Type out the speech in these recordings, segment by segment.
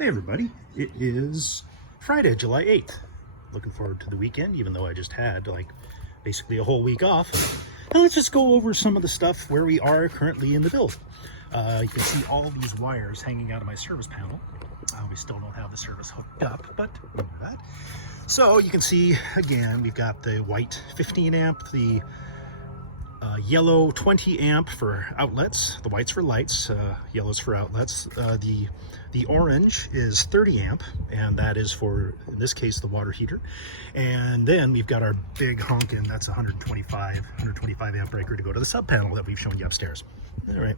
Hey everybody, it is Friday, July 8th. Looking forward to the weekend, even though I just had basically a whole week off. Now let's just go over some of the stuff where we are currently in the build. You can see all these wires hanging out of my service panel. We still don't have the service hooked up, but remember that. So you can see, again, we've got the white 15 amp, the yellow 20 amp for outlets, the whites for lights, yellows for outlets. The orange is 30 amp, and that is for, in this case, the water heater. And then we've got our big honkin', that's 125 amp breaker to go to the sub panel that we've shown you upstairs. All right,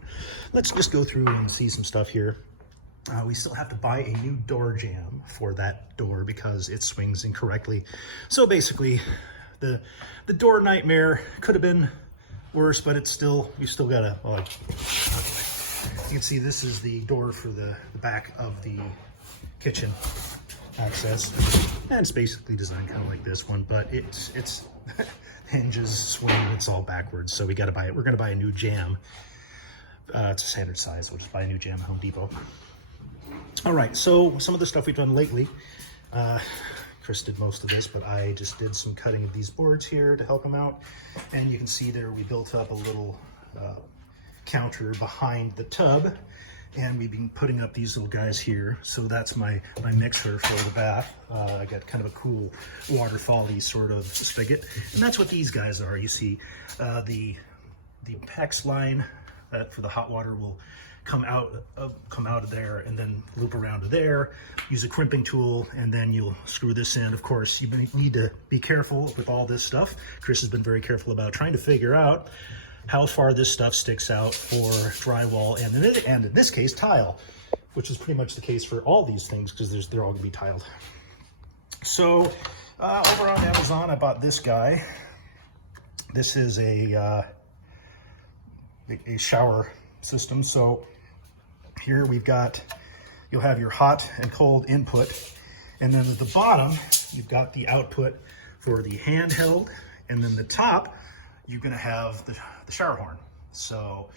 let's just go through and see some stuff here. We still have to buy a new door jamb for that door because it swings incorrectly. So basically, the door nightmare could have been worse, but it's still, we still gotta, well, anyway. You can see this is the door for the back of the kitchen access. And it's basically designed kind of like this one, but it's hinges, swing, it's all backwards. So we gotta buy it. We're gonna buy a new jamb. It's a standard size, we'll just buy a new jamb at Home Depot. All right, so some of the stuff we've done lately, Chris did most of this, but I just did some cutting of these boards here to help him out. And you can see there we built up a little counter behind the tub, and we've been putting up these little guys here. So that's my mixer for the bath. I got kind of a cool waterfall-y sort of spigot. And that's what these guys are. You see the PEX line for the hot water will come out of there and then loop around to there, use a crimping tool, and then you'll screw this in. Of course, you need to be careful with all this stuff. Chris has been very careful about trying to figure out how far this stuff sticks out for drywall and in this case tile, which is pretty much the case for all these things because they're all gonna be tiled. So over on Amazon, I bought this guy. This is a shower system. So here we've got, you'll have your hot and cold input, and then at the bottom you've got the output for the handheld, and then the top you're going to have the shower horn. So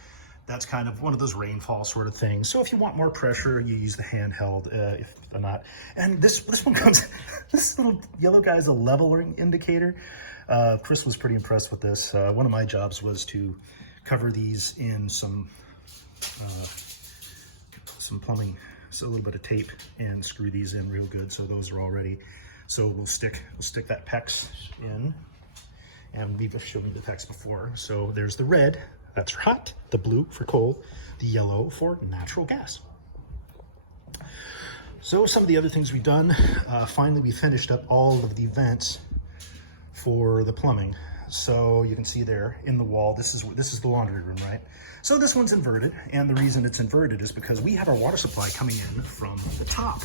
that's kind of one of those rainfall sort of things. So if you want more pressure, you use the handheld. If not, and this one comes, this little yellow guy is a leveling indicator. Chris was pretty impressed with this. One of my jobs was to cover these in some plumbing, so a little bit of tape, and screw these in real good. So those are all ready. So we'll stick that PEX in, and we've shown you the PEX before. So there's the red, that's for hot, the blue for cold, the yellow for natural gas. So some of the other things we've done, finally we finished up all of the vents for the plumbing. So you can see there in the wall, this is the laundry room, right? So this one's inverted, and the reason it's inverted is because we have our water supply coming in from the top.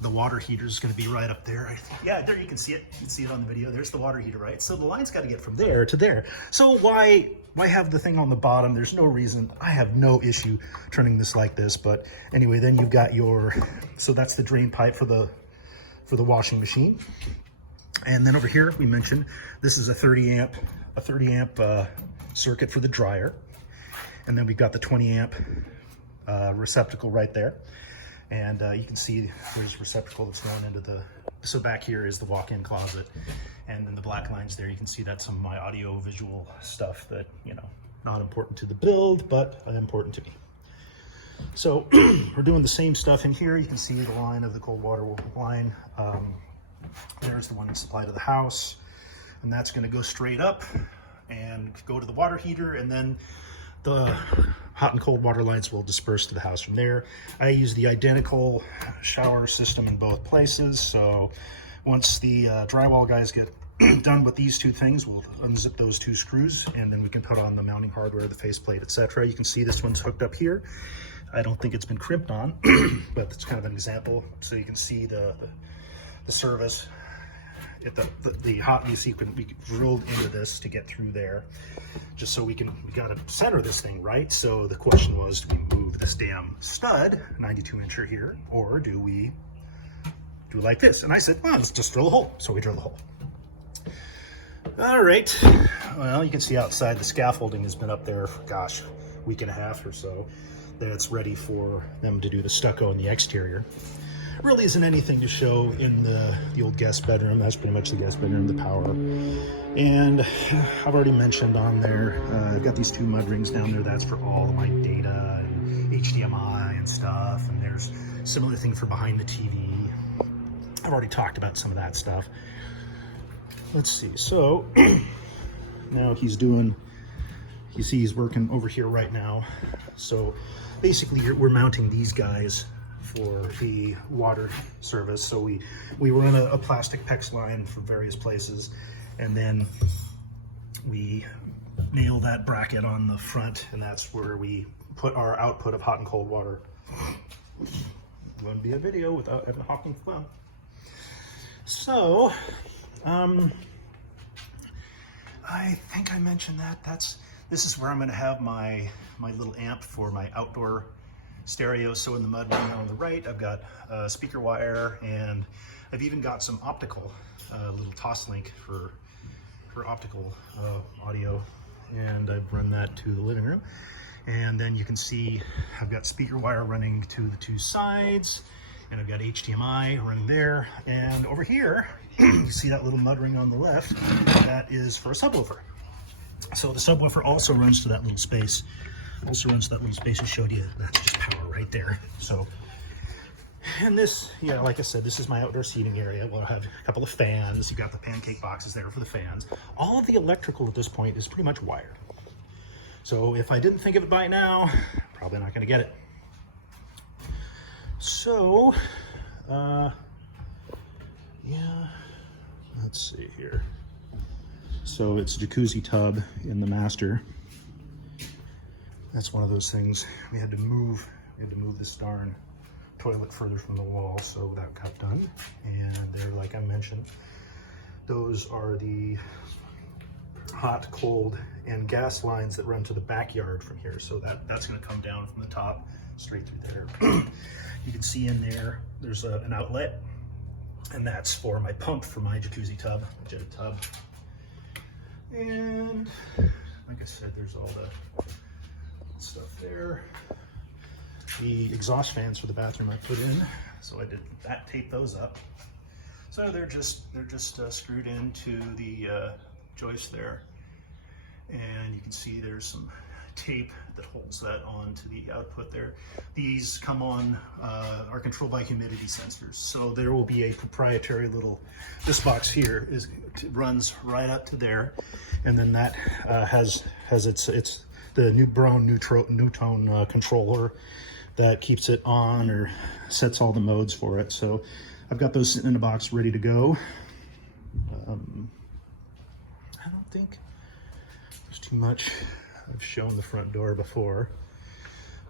The water heater is going to be right up there. Yeah, there you can see it. You can see it on the video. There's the water heater, right? So the line's got to get from there to there. So why have the thing on the bottom? There's no reason. I have no issue turning this like this, but anyway, then you've got so that's the drain pipe for the washing machine. And then over here, we mentioned this is a 30 amp circuit for the dryer. And then we've got the 20 amp receptacle right there. And you can see there's a receptacle that's going into so back here is the walk-in closet. And then the black lines there, you can see that's some of my audio visual stuff that, not important to the build, but important to me. So we're doing the same stuff in here. You can see the line of the cold water line. There's the one that's supplied to the house, and that's going to go straight up and go to the water heater, and then the hot and cold water lines will disperse to the house from there. I use the identical shower system in both places, so once the drywall guys get done with these two things, we'll unzip those two screws, and then we can put on the mounting hardware, the faceplate, etc. You can see this one's hooked up here. I don't think it's been crimped on, but it's kind of an example. So you can see the service, the hot, you see we drilled into this to get through there, just so we gotta center this thing right. So the question was, do we move this damn stud 92 incher here, or do we do like this? And I said, well, let's just drill a hole. So we drill the hole. All right, well, you can see outside the scaffolding has been up there for, gosh, a week and a half or so. That's ready for them to do the stucco in the exterior. really isn't anything to show in the old guest bedroom. That's pretty much the guest bedroom, the power. And I've already mentioned on there, I've got these two mud rings down there. That's for all of my data and HDMI and stuff. And there's a similar thing for behind the TV. I've already talked about some of that stuff. Let's see. So now he's doing, you see he's working over here right now. So basically we're mounting these guys for the water service. So we run a plastic PEX line from various places, and then we nail that bracket on the front, and that's where we put our output of hot and cold water. Wouldn't be a video without Evan Hawking fun. So I think I mentioned that this is where I'm going to have my little amp for my outdoor stereo. So in the mud ring on the right, I've got speaker wire, and I've even got some optical, little Toslink for optical audio, and I've run that to the living room. And then you can see I've got speaker wire running to the two sides, and I've got HDMI running there. And over here, you see that little mud ring on the left, that is for a subwoofer. So the subwoofer also runs to that little space. I showed you. That's just power right there. So, and this, yeah, like I said, this is my outdoor seating area. We'll have a couple of fans. You've got the pancake boxes there for the fans. All of the electrical at this point is pretty much wired. So if I didn't think of it by now, probably not going to get it. So, yeah, let's see here. So it's a jacuzzi tub in the master. That's one of those things we had to move. We had to move this darn toilet further from the wall, so that got done. And there, like I mentioned, those are the hot, cold, and gas lines that run to the backyard from here. So that's going to come down from the top straight through there. You can see in there, there's an outlet, and that's for my pump for my jacuzzi tub, jet tub. And like I said, there's all the stuff there. The exhaust fans for the bathroom I put in, so I did that, tape those up. So they're just screwed into the joist there, and you can see there's some tape that holds that on to the output there. These come on, are controlled by humidity sensors. So there will be a proprietary little, this box here runs right up to there, and then that has it's the new Brown Newtone controller that keeps it on or sets all the modes for it. So I've got those sitting in a box ready to go. I don't think there's too much. I've shown the front door before,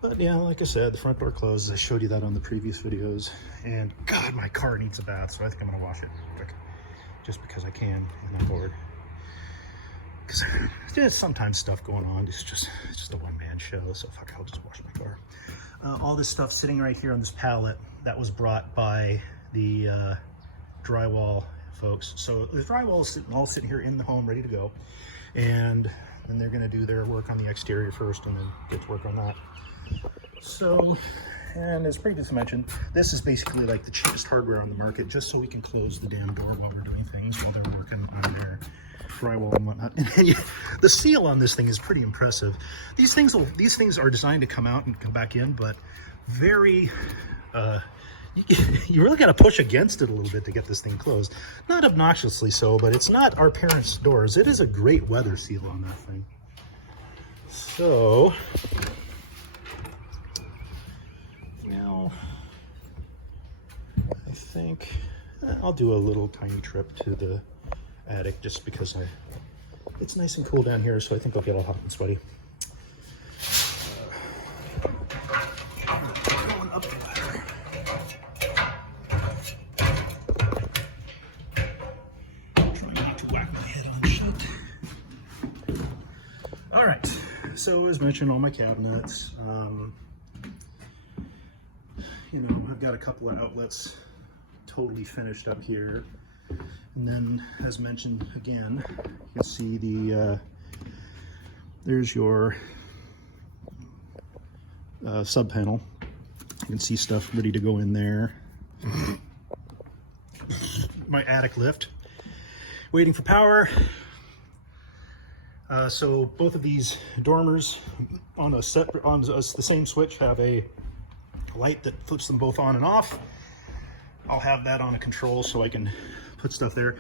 but yeah, like I said, the front door closes. I showed you that on the previous videos, and God, my car needs a bath, so I think I'm gonna wash it quick, just because I can and I'm bored. Because there's sometimes stuff going on. It's just a one-man show, so fuck, I'll just wash my car. All this stuff sitting right here on this pallet, that was brought by the drywall folks. So the drywall is all sitting here in the home, ready to go, and then they're going to do their work on the exterior first, and then get to work on that. So, and as previously mentioned, this is basically like the cheapest hardware on the market, just so we can close the damn door while we're doing things, while they're working on their drywall and whatnot. And the seal on this thing is pretty impressive. These things are designed to come out and come back in, but very you really got to push against it a little bit to get this thing closed. Not obnoxiously so, but it's not our parents' doors. It is a great weather seal on that thing. So, well, I think I'll do a little tiny trip to the attic just because it's nice and cool down here, so I think I'll get all hot and sweaty. Going up the ladder. Trying not to whack my head on shit. All right, so as mentioned, all my cabinets. You know, I've got a couple of outlets totally finished up here. And then, as mentioned again, you can see there's your sub panel. You can see stuff ready to go in there. my attic lift, waiting for power. So both of these dormers on the same switch have a light that flips them both on and off. I'll have that on a control so I can put stuff there.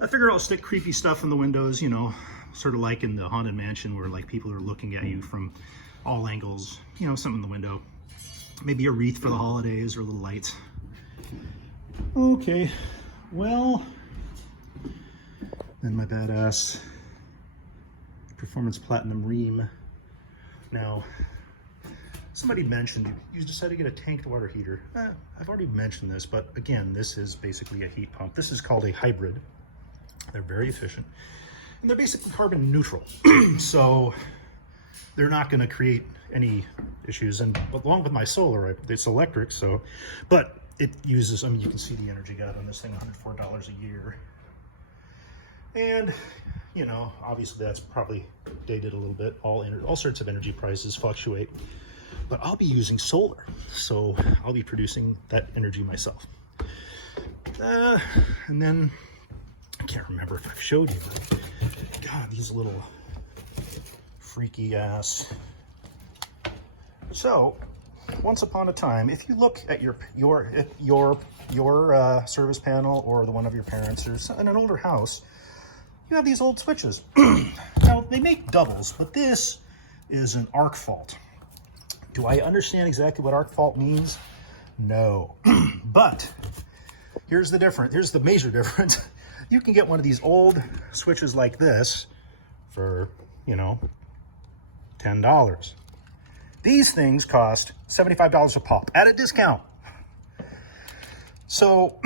I figure I'll stick creepy stuff in the windows, you know, sort of like in the Haunted Mansion where like people are looking at you from all angles, you know, something in the window. Maybe a wreath for the holidays or little lights. Okay, well, then my badass Performance Platinum Ream. Now, somebody mentioned you decided to get a tanked water heater. I've already mentioned this, but again, this is basically a heat pump. This is called a hybrid. They're very efficient, and they're basically carbon neutral. So they're not going to create any issues. And along with my solar, it's electric, so, but it uses, I mean, you can see the energy got on this thing, $104 a year. And, you know, obviously that's probably dated a little bit. All sorts of energy prices fluctuate, but I'll be using solar, so I'll be producing that energy myself. And then, I can't remember if I've showed you, but God, these little freaky ass. So, once upon a time, if you look at your service panel or the one of your parents, or in an older house, you have these old switches. Now, they make doubles, but this is an arc fault. Do I understand exactly what arc fault means? No. But here's the difference. Here's the major difference. You can get one of these old switches like this for, you know, $10. These things cost $75 a pop at a discount. So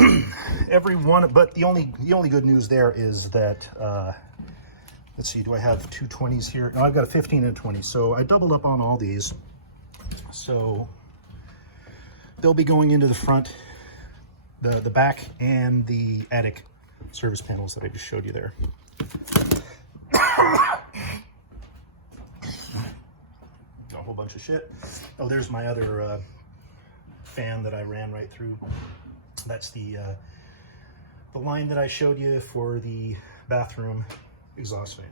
every one, but the only good news there is that, let's see, do I have two 20s here? No, I've got a 15 and a 20. So I doubled up on all these. So they'll be going into the front, the back, and the attic service panels that I just showed you there. A whole bunch of shit. Oh, there's my other fan that I ran right through. That's the line that I showed you for the bathroom exhaust fan.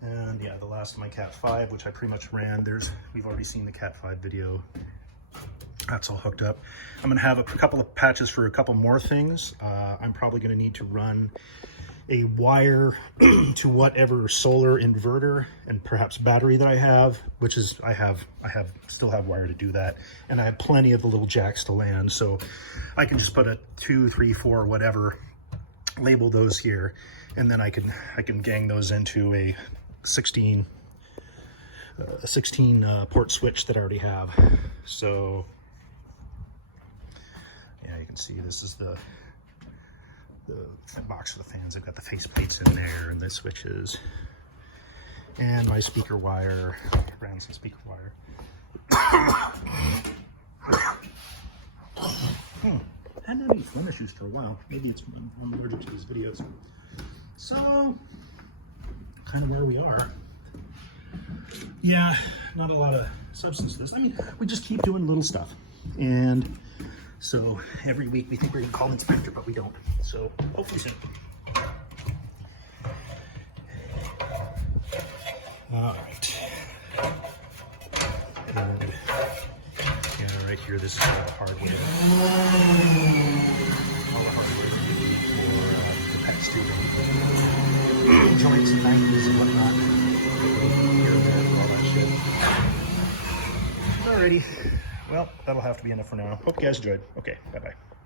And yeah, the last of my Cat 5, which I pretty much ran. We've already seen the Cat 5 video. That's all hooked up. I'm gonna have a couple of patches for a couple more things. I'm probably gonna need to run a wire to whatever solar inverter and perhaps battery that I have, which is, still have wire to do that. And I have plenty of the little jacks to land. So I can just put a 2, 3, 4, whatever, label those here. And then I can gang those into a 16 port switch that I already have. So yeah, you can see this is the box for the fans. I've got the face plates in there and the switches and my speaker wire. I ran some speaker wire. I hadn't had any phone issues for a while. Maybe it's I'm allergic to these videos. So kind of where we are. Yeah, not a lot of substance to this. I mean, we just keep doing little stuff. And so every week we think we're gonna call an inspector, but we don't. So hopefully soon. All right. And yeah, right here, this is all the hardware. All the hardware that you need for the pet tubing. Joints and angles and whatnot. Here and there, all that shit. Alrighty. Well, that'll have to be enough for now. Hope you guys enjoyed. Okay, bye-bye.